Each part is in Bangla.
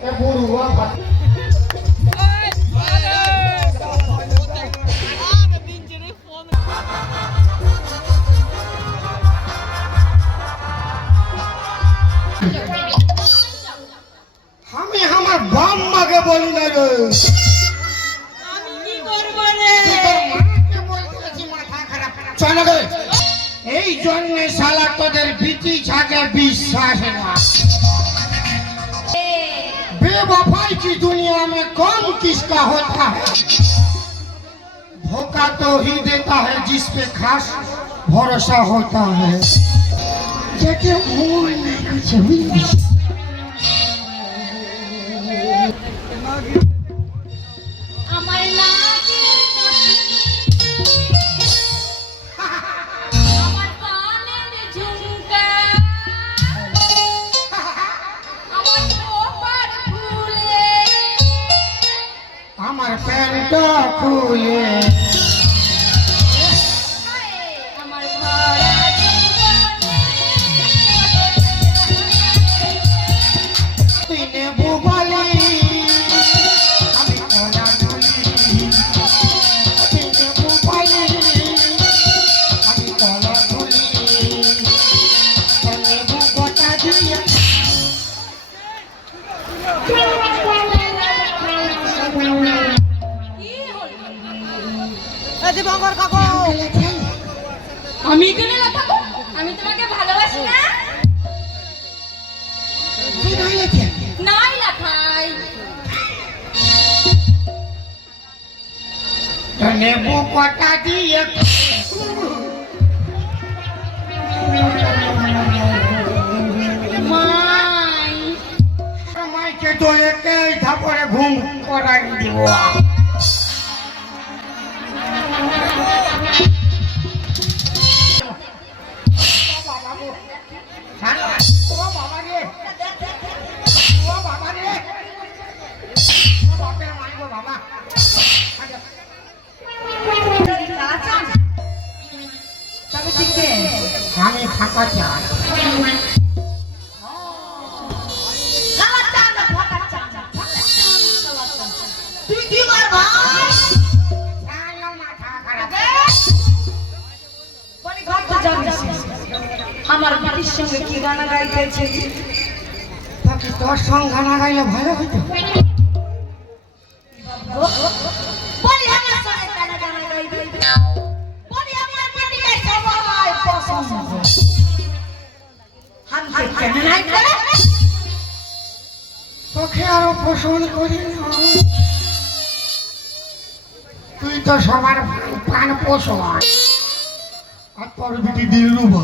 এ বুড়ুয়া আমি আমার বাম্মাকে বলি না রে আমি কি করব রে মাকে বলতেছি মাথা খারাপ চল রে এই জন্য শালা তোদের বিচি ছাকে বিশ্বাস না बेवफाई की दुनिया में कौन किसका होता है धोखा तो ही देता है जिस पे खास भरोसा होता है जैसे আমার নাকে আমার কানের ঝুমকা আমার কপাল ফুলে আমার প্যান্টটা খুলে আমার ভরা তুই নেবু বলি আমি কলা তুলি তুই নেবু বলি আমি কলা তুলি তোর নেবু গোটা দিয়ে আমি কেন লাগাবো আমি তোমাকে ভালোবাসি না নাই লাখাই নেবু কটা দিয়ে মাই মাইকে তো একেই থাপড়ে ঘুম করাই দিব আমি ফাঁকা চাই আমার বাড়ির সঙ্গে কি গানা গাইতেছে তাকে তোর সঙ্গ গানা গাইলে ভালো হতো বলি আমার সঙ্গে গানা গানা গাইবে বলি আমার বাড়িতে সবাই পছন্দ হামকে কেন নাই করে তোকে আরো পছন্দ করি না তুই তো সবার প্রাণ পোষণ আর তোর বিটি দিলরুবা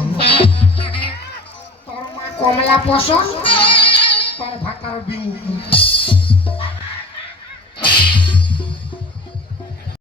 তোর মা কমলা পোষণ তোর ভাতার বিঙ্গু